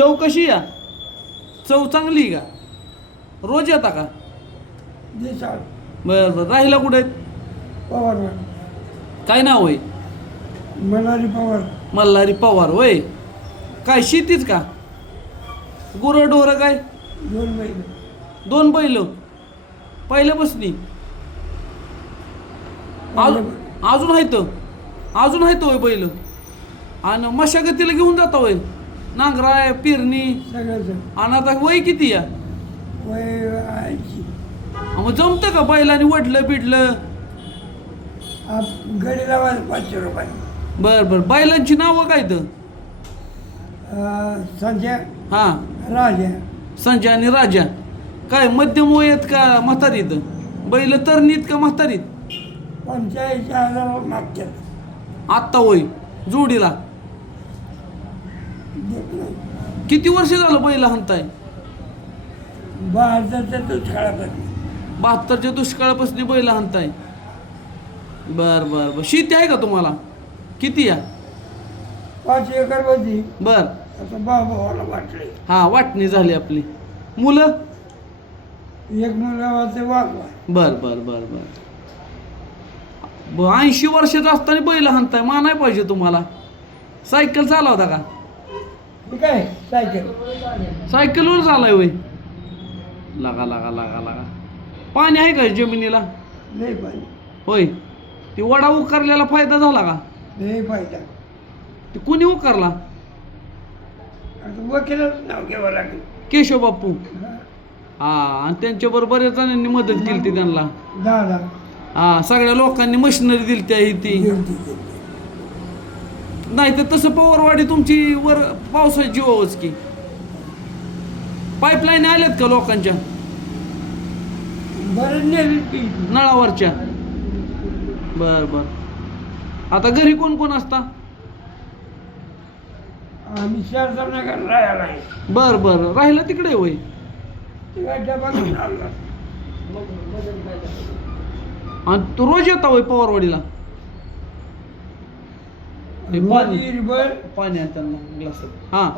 चव कशी या. चव चांगली का? रोज येता का? बरं बरं. राहिला कुठे? आहेत? पवार काय नाव आहे? मल्हारी पवार. मल्हारी पवार वय काय शेतीच का? गुरं ढोरं काय? दोन महिने दोन बैल. पहिल्यापासनी. अजून अजून आहेत? अजून आहेत होय बैल? आणि मशागतीला घेऊन जाता होय? नांगराय पेरणी. सगळ्याचं आणि आता वय किती या वय ऐंशी. मग जमतं का बैलाने वडलं बिडलं? आप गडी लावायला पाचशे रुपये. बर बर. बैलांची नावं काय तर संजय. हां. राजा. संजय आणि राजा. काय मध्यम वयात का म्हातारीत? बैल तरणीत का म्हातारीत? हजार मागतात आत्ता होय जोडीला. देत नाही किती वर्ष झालं बैल हाणताय? बहात्तरच्या दुष्काळापासून. बहात्तरच्या दुष्काळापासून बैल हाणताय. बर बर बर. शेती आहे का तुम्हाला? किती या पाच एकर होती बर. आता बाबाला वाटले. हा वाटणी झाली आपली. मुलं? एक मुलगा वाचते वागवा बर बर बर बर. ऐंशी वर्षाचं असताना बैल हाणताय. मानाय पाहिजे तुम्हाला. सायकल चालवता का? ठीक आहे सायकल सायकलवर चालाय वय लागा लागा लागा लागा. पाणी आहे का जमिनीला? लय पाहिजे होय. ती वडा उकारलेला फायदा झाला का? लय पाहिजे ते कुणी उकारला? आता वकीलच नाव घ्यावं लागेल. केशव बाप्पू. हा. आणि त्यांच्याबरोबर बऱ्याच जणांनी मदत केली ती त्यांना. दादा हा सगळ्या लोकांनी मशिनरी दिली त्या ती नाही तर तसं पवारवाडी तुमची वर पावसाची जीवावच की. पाईपलाईन आल्यात का लोकांच्या? नळावरच्या. बर बर. आता घरी कोण कोण असता? आम्ही राहायला आहे. बर बर. राहिलं तिकडे होय. आलो. आणि तू रोज येता होय पवारवाडीला? हे रोज पाणी पाणी त्यांना ग्लासात. हा.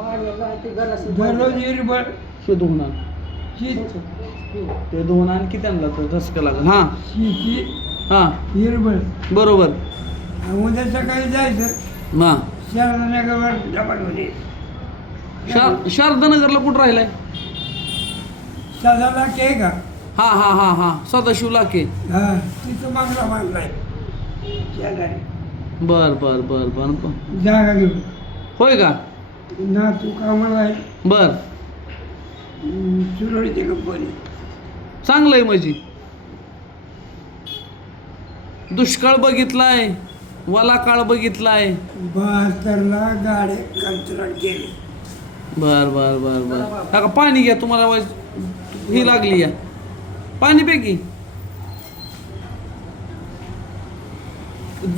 दररोज इरबळ हे धुवून आण. शीत ते धुवून आणखी त्यांना तो धसका लागेल. हा. शेती हा. इरबळ बरोबर. उद्या सकाळी जायचं. हा. शारदा नगरवर डबा घेऊन ये शार शारदानगरला कुठं राहिलाय? सदाला के का? हा हा हा हा. सदाशिव लाके. हा. तिथं मागला मागलाय. शेजारी. बर बर बर बर. बर. जागा घेऊन. होय का? ना तू कामाला आहे. बर. सुरळीची कंपनी चांगलं आहे माझी. दुष्काळ बघितलाय वला काळ बघितलाय बहात्तरला गाड्या कंत्राट केले. बर बर बर बर. का पाणी घ्या तुम्हाला वय- ही लागली या. पाणी पैकी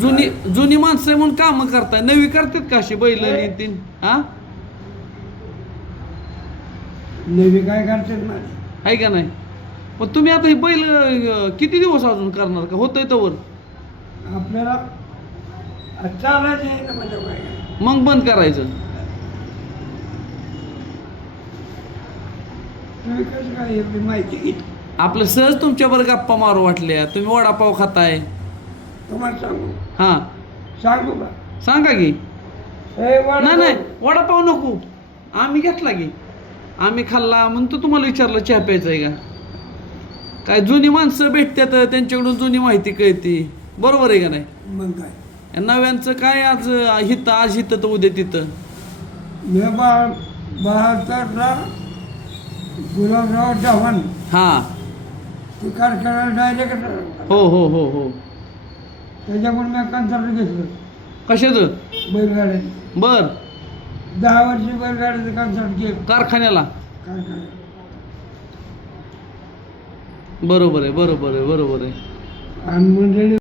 जुनी जुनी माणसं आहे म्हणून काम करताय. नवी करतात का अशी बैल तीन? हा? नवी काय करतात आहे का नाही? पण तुम्ही आता हे बैल अं, किती दिवस अजून करणार का? होतंय तवर? आपल्याला चालायचं आहे ना म्हणजे काय? मग बंद करायचं. तुम्ही कसं काय एवढी माहिती? घेतली आपलं सहज तुमच्यावर गप्पा मारू वाटल्या. तुम्ही वडापाव खाताय. तुम्हाला सांगू? हा. सांगू का? सांगा की. नाही नाही वडापाव नको. आम्ही घेतला की. आम्ही खाल्ला म्हणून तर तुम्हाला विचारलं चहा प्यायचा आहे का? काय जुनी माणसं भेटतात त्यांच्याकडून जुनी माहिती कळते. बरोबर आहे का नाही? मग काय? या नव्यांचं काय आज हिथं आज हिथं तर उद्या तिथं. बहात्तरला गुलाबराव चव्हाण हां. डायरेक्ट हो हो हो हो. त्याच्यामुळे मी कंत्राट घेतलं. कशाचं? बैलगाड्यात बर. दहा वर्षी बैलगाड्याचं कंत्राट केलं. कारखान्याला? कारखान्यात बरोबर आहे बरोबर आहे बरोबर आहे. आणि मंडळी